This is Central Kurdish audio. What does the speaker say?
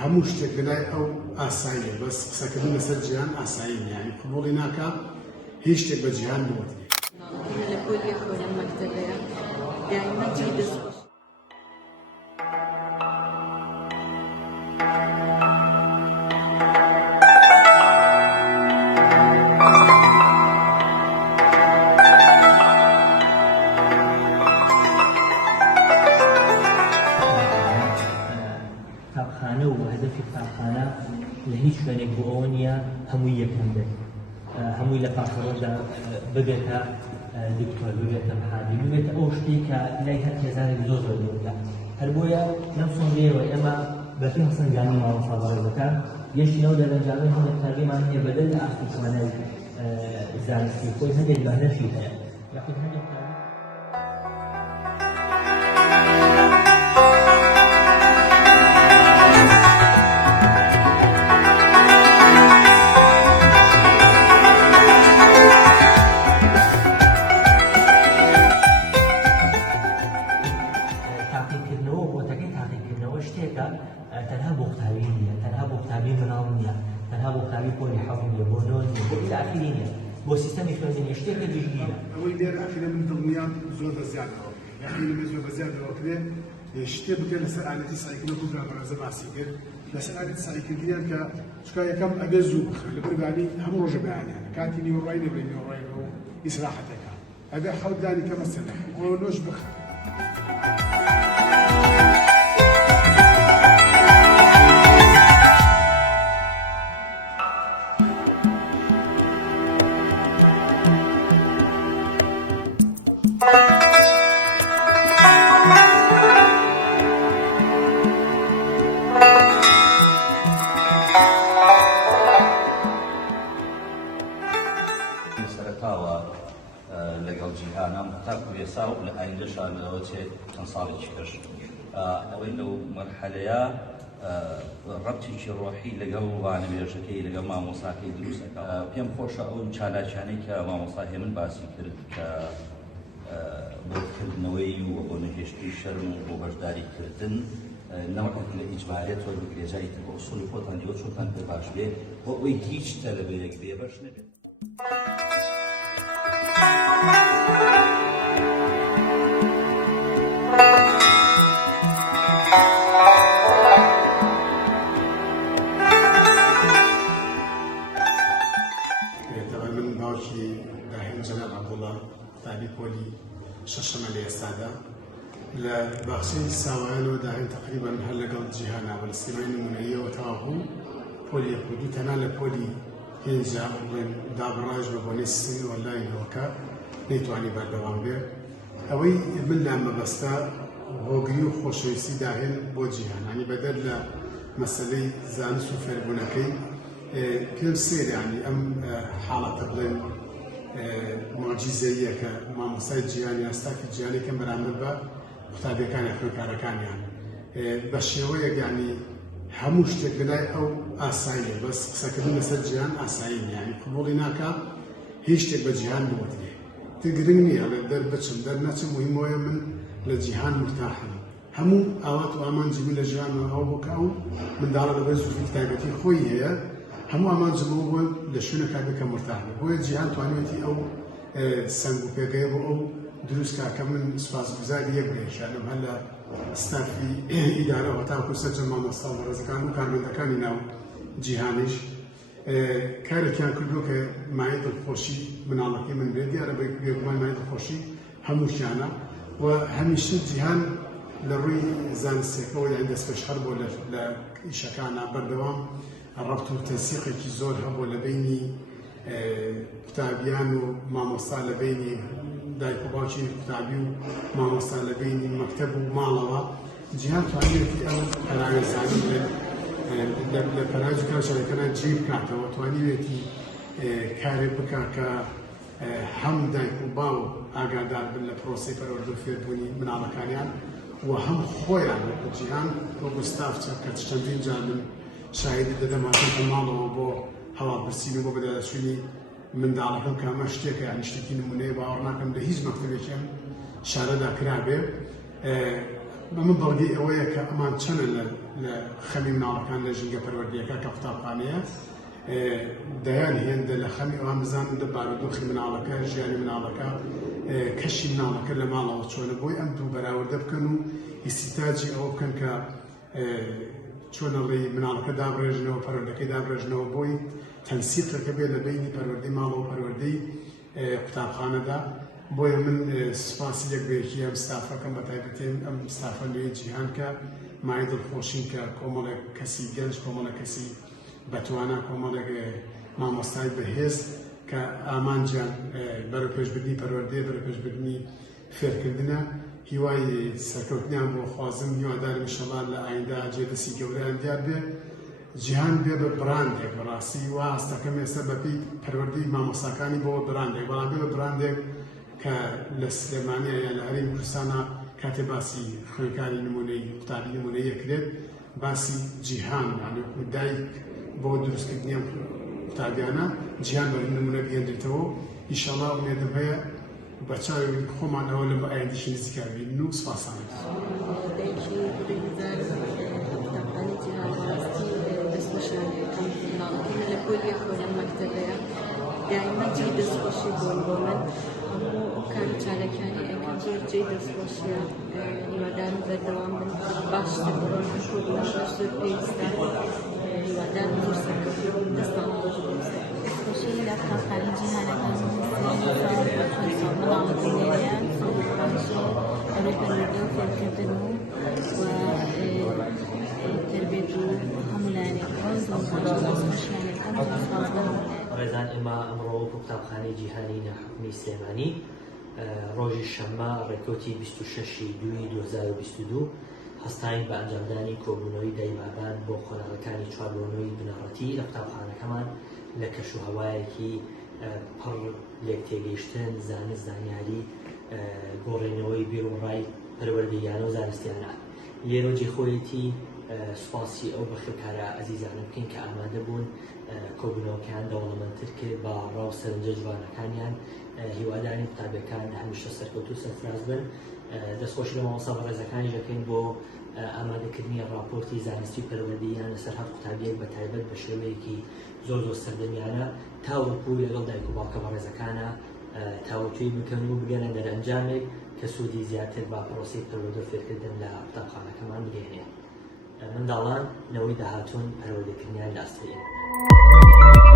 هەموو شتێک لەلای ئەو ئاساییە، بەس قسەکردن لەسەر جیهان ئاسایی نیە، یعنی قبوڵی ناکات هیچ شتێک بە جیهان نەوەتێ. لە پۆلی خۆیان مەکتەبەیە دائما جێی دەستخۆش. قوتابخانە و هەدەفی قوتابخانە لە هیچ شوێنێک بۆ ئەوە نییە هەمووی یەکەم بێت، هەمووی لە قاقەڕۆدا ببێتە دکتۆر، ببێتە محامی، ببێتە ئەو شتێک کە لای هەر کێزانێک زۆر زۆر دەوتە. هەر بۆیە لەم سۆنگەیەوە ئێمە بەپێ هەسەنگانی مامۆستا بەڕێزەکان یەشینەوە دەرەنجامی هەندێک تارگەمان هەیە بەدەل لە ئاستی تەمەنای زانستی خۆی هەندێک بەهدەفی هەیە یاخود هەندێک شتێکە تەنها بۆ قوتابی نییە، تەنها بۆ قوتابی مناڵ نییە، تەنها بۆ قوتابی پۆلی حەوت نییە، بۆ نۆ نییە، بۆ ئیلاخیری نییە، بۆ سیستەمی خوێندنی شتێکە جژگیرە. ئەوەی لێرە ئەخیرە من دڵنیام زۆر بەزیادەوە یاخی لەمێ زۆر بەزیادەوە کرێ شتێ بکرێت لەسەر ئالەتی سایکلە بوو بەڕێزە باسی کرد لەسەر ئالەتی سایکلگریان کە چکا یەکەم ئەگەر زوو بخرێت لە بەرگانی هەموو ڕۆژە بەیانیان کاتی نیوەڕای نەبێ نیوەڕایەوە ئیسراحەتەکە ئەبێ خەڵک دانی کە مەسەلە ئەوە نۆش بخرێت. سەرەتاوە لەگەڵ جیهانە تاکو ێسا و لە ئایندەشانەوە چێت چەند ساڵێکی پێش ئەوەی لەو مەرحەلەیە ڕەبتێکی ڕۆحی لەگەڵ وانەبێژەکەی لەگەڵ مامۆساکەی دروستەکە. پێم خۆشە ئەو چالاکیانەی کە مامۆستا هێمن باسی کرد کە بۆکردنەوەی و بۆ نەهێشتی شەرم و بۆ بەشداریکردن نەوەکەک لە ئیجبارێت وە بکرێجاری تر بۆ ئوسوڵی خۆتان دیوە چۆتان پێ باش بێت بۆ ئەوەی هیچ تەلەبەیەک بێبەش نەبێت. من باوکی داهێن جەناب عەبدوڵڵا قوتابی پۆلی شەشەمە لە ئێستادا لە باخچەی ساوایانەوە داهێن تەقریبەن هەر لەگەڵ جیهانە بە سیمای نمونەییەوە تەواو پۆلی یەکبوو تەنها لە پۆلی هێنجا بڵێن دابڕاش بە بۆنەی سنگ ئۆنلاینەوەکە نەیتوانی بەردەوام بێت. ئەوەی من لا مەبەستە هۆگری و خۆشەویستی داهێن بۆ جیهانانی بەدەر لە مەسەلەی زانست و فێربوونەکەی پێم سێرانی ئەم حاڵەتە بڵێن مۆجیزەیە کە مامۆستای جیهانی ئەستافی جیهانێکم بەرامبەر بە قوتابیەکانی خوێندکارەکانیان بە شێوەیەک یانی هەموو شتێک لەلای ئەو ئاساییە، بەس قسەکردن لەسەر جیهان ئاسایی نیە، یعنی قبوڵی ناکات هیچ شتێک بە جیهان نەوەتێ. گرنگ نییە لە دەربچم دەرنەچم مهمەوەیە من لە جیهان مرتاحم. هەموو ئاوات و ئامانجی من لە ژیانەوە ئەو بکە و منداڵە لەبەر زوفی کتابەتی خۆی هەیە هەموو ئامانجمەوە بۆ لە شوێنە بکە مرتاحم. بۆیە جیهان توانێتی ئەو سەنگ و پێگەیە بۆ ئەو دروستکە کە من سوپاسگوزاری یەک بێشانم هەر لە ستافی ئیدارەوە تاکو سەرجەم مامۆستا و بەڕێزەکان و کارمەندەکانی ناو جیهانیش کارێکیان کردو کە مایە دڵخۆشی مناڵەکەی من بێت دیارە بێگومان مایە دڵخۆشی هەمووشیانە و هەمیشە جیهان لە ڕووی زانستیەکەەوە یان دەستپێشخەر بۆ لە ئیشەکانە بەردەوام ڕەبت و تەنسیقێکی زۆر هەبوو لە بینی قوتابیان و مامۆستا لە بینی دایک و باوکی قوتابی و مامۆستا لە بینی مەکتەب و ماڵەوە جیهان توانێتی ئەو پەراوێزانی لە پەراوێز و کارشارەکانان جێ بکاتەوە توانیوێتی کارێک بکە کە هەم دایک و باو ئاگادار بن لە پرۆسەی پەروەردە و فێربوونی مناڵەکانیان و هەم خۆیان لە جیهان بۆ گوستاف کە چەندین جار من شاهدی دەدەماتێتە ماڵەوە بۆ هەواڵپرسین و بۆ بەدەستچوونی منداڵەکەم کە ئەمە شتێکە یان شتێکی نمونەیە باوەڕ ناکەم لە هیچ مەکتەبێکی ئەم شارەدا کرابێ من بەڵگەی ئەوەیە کە ئەمان چەنە لە خەمی مناڵەکان لە ژینگە پەروەردیەکە کە قوتابخانەیە دەیان هێندە لە خەمی ئەوان بزانن دە بارودۆخی مناڵەکە ژیانی مناڵەکە کەشی مناڵەکە لە ماڵەوە چۆنە بۆی ئەم دوو بەراوردە بکەن و ئیسیتاجی ئەوە بکەن کە چۆنەڵی مناڵەکە دابڕێژنەوە پەروەردەکەی دابڕێژنەوە بۆی تەنسیقەکە بێت لە بینی پەروەردەی ماڵەوە پەروەردەی قوتابخانەدا. بۆیە من سوپاسی یەکبێکی ئەم ستافەکەم بە تایبەتی ئەم ستافە نوێی جیهان کە مای دڵخۆشین کە کۆمەڵێک کەسی گەنج کۆمەڵێک کەسی بەتوانە کۆمەڵێک مامۆستای بەهێز کە ئامانجیان بەرەو پێشبردننی پەروەردەیە بەرەو پێشبردننی فێرکردنە هیوای سەرکەوتنیان بۆ خوازم هیوادارم ئینشەڵا لە ئایندا جێدەسی گەورەیان دیار بێ جیهان بێ بە براندێک بەڕاستی وا ئاستەکەم ئێستا بەپی پەروەردەی مامۆستاکانی بۆ براندێک بەڵام بێ بە براندێک کە لە سلێمانیا یان لە هەرێمی کوردستانە کاتێ باسی خوێندکاری نمونەی قوتابی نمونەیە کرێت باسی جیهان یعنی دایک بۆ دروستکردنی ئەم قوتابیانە جیهان بە نمونە بهێنرێتەوە ئینشەڵا ئومێدم هەیە بە چاوی خۆمان ئەوە لە ئایندیشی نزیکار بین و سوپاسانە دائما جێ دەستخۆشی بوون بۆ من هەموو ئەو کارچالەکانی ئەکەم جێ دەستخۆشیە هیوادارم بەردەوام بن باشتر بڕۆن کۆبوون باشتر پێویستە هیوادارم زۆر سەرکەوتوو بوون دەستمان بۆش بێویستە دەستخۆشی لە قوتابخانەی جیهانەکان منداڵەکانیان ئەوەی پەروەردە و فێرکردن و تربێت و هەموو لایەنێک ڕێزان ئێمە ئەمڕۆ وەکو قوتابخانەی جیهانی ناحکومی سلێمانی ڕۆژی شەممە ڕێکوتی 26/2/2022 هەستاین بە ئەنجامدانی کۆبوونەوەی دایمابان بۆ خۆناغەکانی چواربۆنەوەی بنەڕەتی لە قوتابخانەکەمان لە کەش و هەوایەکی پڕ لێک تێگەیشتن زانست زانیاری گۆڕێنەوەی بیرۆڕای پەروەردەییانە و زانستیانە لێرە جێخۆیەتی سوپاسی ئەو بەخێوکارە ئەزیزانە بکەین کە ئامادە بوون کۆبوونەوەکان دەوڵەمەندتر کرد بە ڕاو سەرنجە جوانەکانیان هیواداری قوتابیەکان هەمیشە سەرکەوتو سەرفراز بن دەستخۆشی لە مامۆستا بەڕێزەکانی دەکەین بۆ ئامادەکردنی ڕاپۆرتی زانستی و پەروەردەییان لەسەر هەر قوتابیەک بە تایبەت بە شێوەیەکی زۆر سەردەمیانە تاوەکو لەگەڵ دایک و باوکە بەڕێزەکانە تاوەتوی بکەن و بگەنە دەرئەنجامێک کە سوودی زیاتر با پرۆسی پەروەردە و فێرکردن لە قوتابخانەکەمان بگەێنێ منداڵان نەوەی داهاتوون پەروەردەکردنیان لە ئەستەیە